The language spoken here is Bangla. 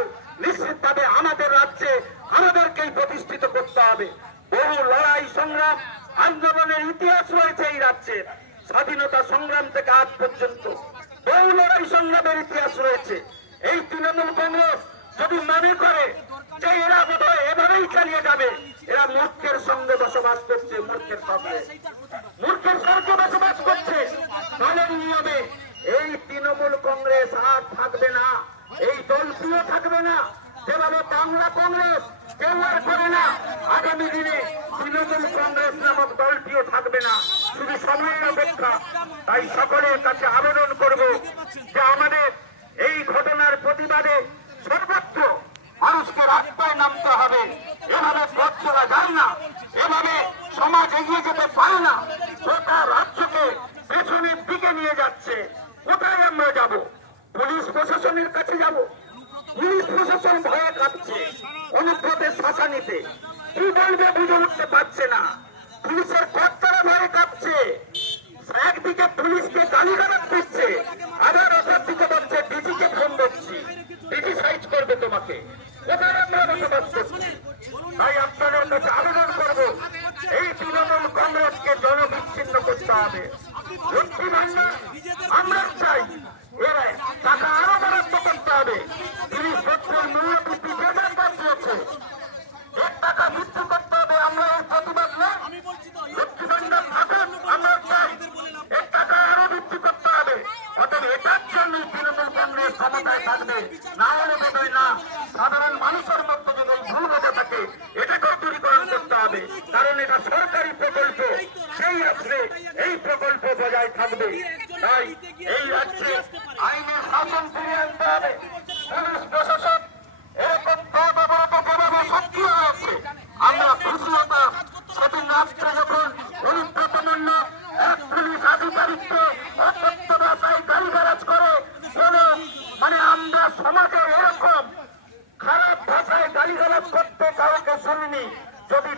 বহাল নিশ্চিতভাবে আমাদের রাজ্যে আমাদেরকেই প্রতিষ্ঠিত করতে হবে। বহু লড়াই সংগ্রাম আন্দোলনের ইতিহাস রয়েছে এই রাজ্যে। স্বাধীনতা সংগ্রাম থেকে আজ পর্যন্ত বহু লড়াই সংগ্রামের ইতিহাস রয়েছে। এই তৃণমূল কংগ্রেস যদি মনে করে যে এরা বোধহয় এভাবেই চালিয়ে যাবে, এরা মূর্খের সঙ্গে বসবাস করছে, মূর্খের সঙ্গে বসবাস করছে। দলের নিয়মে এই তৃণমূল কংগ্রেস আর থাকবে না, এই দলটিও থাকবে না। যেভাবে বাংলা কংগ্রেস কেউ আর করে না, আগামী দিনে তৃণমূল কংগ্রেস নামক দলটিও থাকবে না, শুধু সময়ের অপেক্ষা। তাই সকলের কাছে আবেদন করব যে আমাদের এই ঘটনার প্রতিবাদে সর্বত্র মানুষকে রাস্তায় নামতে হবে। এভাবে পথ চলা যায় না, এভাবে সমাজ এগিয়ে যেতে পারে না। গোটা রাজ্যকে পেছনের দিকে নিয়ে যাচ্ছে। কোথায় আমরা যাব? পুলিশ প্রশাসনের কাছে যাব? পুলিশ প্রশাসন ভয়ে কাঁপছে, অনুব্রতের শাসা নিতে কি বলবে বুঝে উঠতে পারছে না। পুলিশের কর্তারা ভয়ে কাঁপছে। একদিকে পুলিশকে গালিগালাজ দিচ্ছে, আবার অপর দিকে বলছে ডিজিকে ফোন করছি, ডিজি সাইজ করবে তোমাকে। কোথায় আমরা বসবাস করছি? তাই আপনাদের কাছে আবেদন করবো, এই তৃণমূল কংগ্রেসকে জনবিচ্ছিন্ন করতে হবে। লক্ষ্মী ভান্ডার আমরা চাই, এরা টাকা আরো বরাদ্দ করতে হবে। জিনিসপত্রের মূল্য বৃদ্ধি বেতন দিয়েছে, 1 টাকা বৃদ্ধি করতে হবে। আমরা এই প্রতিবাদ না, লক্ষ্মী ভান্ডার থাকুন, আমরা চাই 1 টাকা আরো বৃদ্ধি করতে হবে। অতএব এটার জন্য তৃণমূল কংগ্রেস ক্ষমতায় থাকবে, না হলে বোধহয় না। সাধারণ মানুষের মধ্যে যদি ভুল হতে থাকে এটাকেও দূরীকরণ করতে হবে, কারণ এটা সরকারি প্রকল্প, সেই রাজ্যে এই প্রকল্প বজায় থাকবে। তাই এই রাজ্যে আইনের শাসন ফিরিয়ে আনতে হবে। পুলিশ প্রশাসন এরকম যেভাবে সক্রিয় হয়েছে আমরা খুশি হতাম সেদিন রাষ্ট্রে যখন অনুব্রত মল্ল এক পুলিশ আধিকারিককে অসত্য ভাষায় গালিগালাজ করে। আমরা সমাজে এরকম খারাপ ভাষায় গালিগালাজ করতে কাউকে শুনিনি। যদি